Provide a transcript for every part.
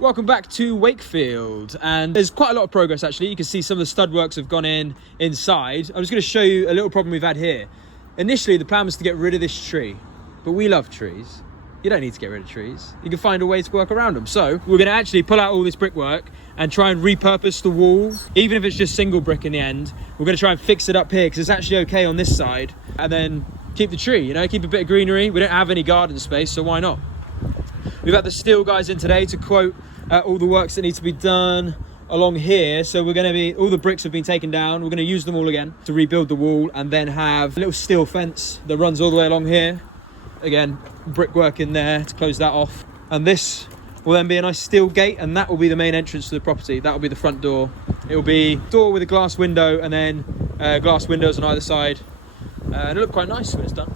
Welcome back to Wakefield, and there's quite a lot of progress actually. You can see some of the stud works have gone inside. I'm just going to show you a little problem we've had here. Initially the plan was to get rid of this tree, but we love trees. You don't need to get rid of trees. You can find a way to work around them. So we're going to actually pull out all this brickwork and try and repurpose the wall. Even if it's just single brick in the end, we're going to try and fix it up here because it's actually okay on this side, and then keep the tree, you know, keep a bit of greenery. We don't have any garden space, so why not? We've had the steel guys in today to quote all the works that need to be done along here. So we're going to be, all the bricks have been taken down. We're going to use them all again to rebuild the wall, and then have a little steel fence that runs all the way along here. Again, brickwork in there to close that off. And this will then be a nice steel gate, and that will be the main entrance to the property. That will be the front door. It will be a door with a glass window, and then glass windows on either side. And it'll look quite nice when it's done.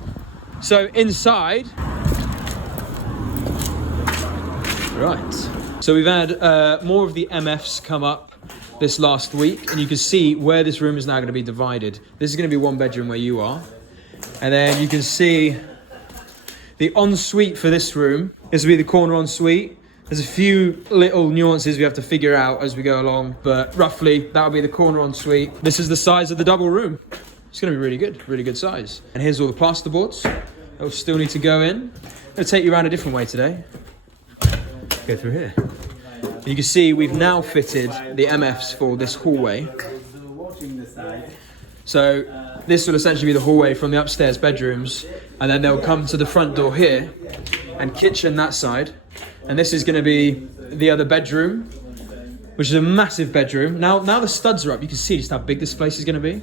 So inside, right. So we've had more of the MFs come up this last week, and you can see where this room is now going to be divided. This is going to be one bedroom where you are. And then you can see the ensuite for this room. This will be the corner ensuite. There's a few little nuances we have to figure out as we go along, but roughly that'll be the corner ensuite. This is the size of the double room. It's going to be really good size. And here's all the plasterboards. They'll still need to go in. I'm going to take you around a different way today. Go through here. You can see we've now fitted the MFs for this hallway. So this will essentially be the hallway from the upstairs bedrooms, and then they'll come to the front door here and kitchen that side. And this is going to be the other bedroom, which is a massive bedroom. Now the studs are up. You can see just how big this place is going to be.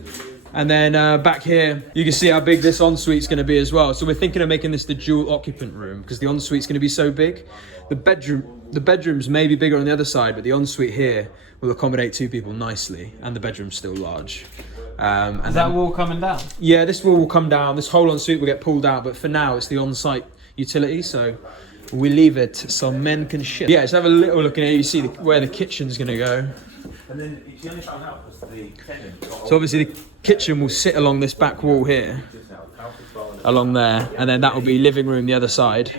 And then back here, you can see how big this ensuite is going to be as well. So we're thinking of making this the dual occupant room because the ensuite is going to be so big. The bedrooms may be bigger on the other side, but the ensuite here will accommodate two people nicely, and the bedroom's still large. Is that wall coming down? Yeah, this wall will come down. This whole ensuite will get pulled out, but for now it's the on-site utility, so we leave it so men can shit. Yeah, just have a little look in here. You see where the kitchen's going to go. And then it's the only found out was the tenant. So obviously the kitchen will sit along this back wall here, along there, and then that will be living room the other side,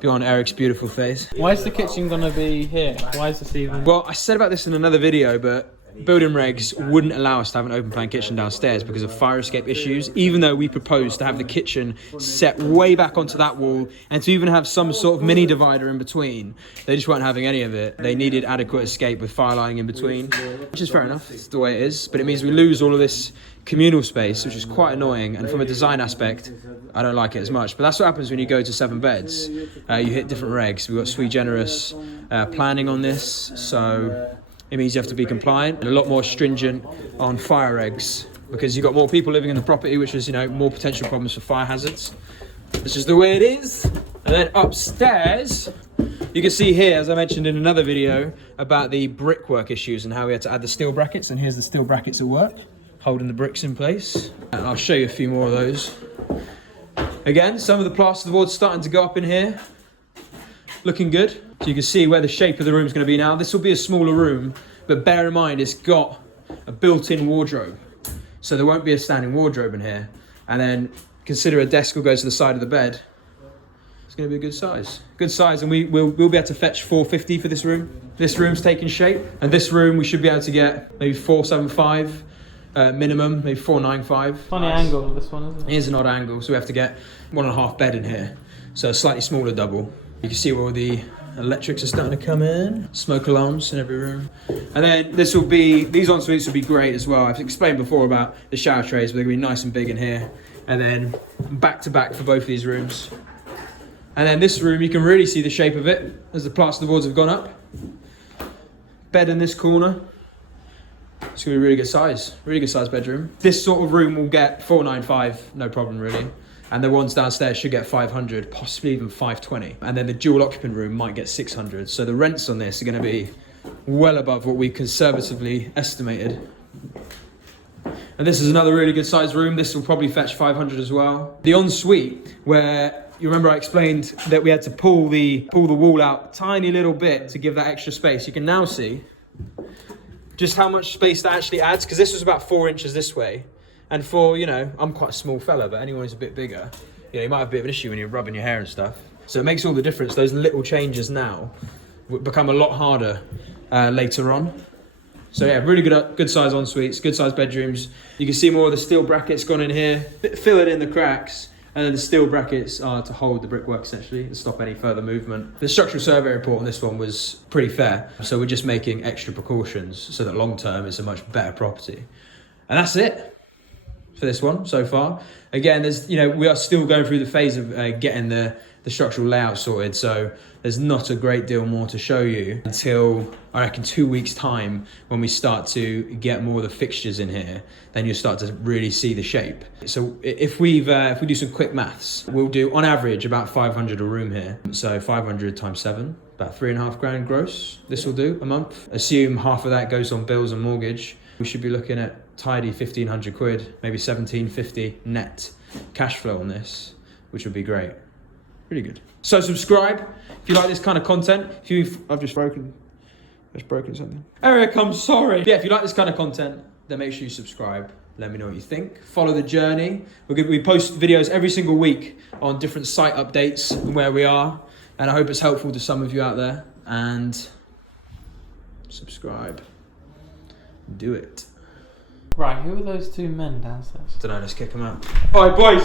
beyond Eric's beautiful face. Why is the kitchen gonna be here? Why is this even? Well, I said about this in another video, but building regs wouldn't allow us to have an open plan kitchen downstairs because of fire escape issues, even though we proposed to have the kitchen set way back onto that wall and to even have some sort of mini divider in between. They just weren't having any of it. They needed adequate escape with fire lining in between, which is fair enough. It's the way it is, but it means we lose all of this communal space, which is quite annoying, and from a design aspect I don't like it as much. But that's what happens when you go to 7 beds. You hit different regs. We've got sui generis planning on this, so it means you have to be compliant and a lot more stringent on fire regs because you've got more people living in the property, which is, you know, more potential problems for fire hazards. This is the way it is. And then upstairs, you can see here, as I mentioned in another video, about the brickwork issues and how we had to add the steel brackets. And here's the steel brackets at work, holding the bricks in place. And I'll show you a few more of those. Again, some of the plasterboard's starting to go up in here. Looking good. So you can see where the shape of the room is going to be now. This will be a smaller room, but bear in mind it's got a built-in wardrobe. So there won't be a standing wardrobe in here. And then consider a desk will go to the side of the bed. It's going to be a good size. Good size, and we'll be able to fetch 450 for this room. This room's taking shape. And this room we should be able to get maybe 475 minimum, maybe 495. Funny angle, this one, isn't it? It is an odd angle, so we have to get 1.5 bed in here. So a slightly smaller double. You can see where all the electrics are starting to come in. Smoke alarms in every room. And then these en-suites will be great as well. I've explained before about the shower trays, but they're going to be nice and big in here. And then back to back for both of these rooms. And then this room, you can really see the shape of it as the plasterboards have gone up. Bed in this corner. It's going to be really good size bedroom. This sort of room will get 495, no problem really. And the ones downstairs should get 500, possibly even 520. And then the dual occupant room might get 600. So the rents on this are going to be well above what we conservatively estimated. And this is another really good sized room. This will probably fetch 500 as well. The ensuite, where you remember I explained that we had to pull the wall out a tiny little bit to give that extra space. You can now see just how much space that actually adds, because this was about 4 inches this way. And for, you know, I'm quite a small fella, but anyone who's a bit bigger, you know, you might have a bit of an issue when you're rubbing your hair and stuff. So it makes all the difference, those little changes now will become a lot harder later on. So yeah, really good size en suites, good size bedrooms. You can see more of the steel brackets gone in here, fill it in the cracks, and then the steel brackets are to hold the brickwork essentially and stop any further movement. The structural survey report on this one was pretty fair, so we're just making extra precautions so that long term it's a much better property. And that's it for this one so far. Again, we are still going through the phase of getting the structural layout sorted, so there's not a great deal more to show you until I reckon 2 weeks time, when we start to get more of the fixtures in here. Then you'll start to really see the shape. So if we do some quick maths, we'll do on average about 500 a room here. So 500 times 7, about 3.5 grand gross. This will do a month. Assume half of that goes on bills and mortgage. We should be looking at tidy 1,500 quid, maybe 1,750 net cash flow on this, which would be great. Really good. So subscribe if you like this kind of content. I've just broken something. Eric, I'm sorry. Yeah, if you like this kind of content, then make sure you subscribe. Let me know what you think. Follow the journey. We post videos every single week on different site updates and where we are. And I hope it's helpful to some of you out there. And subscribe. Do it. Right, who are those two men downstairs? Don't know, let's kick them out. Alright, boys.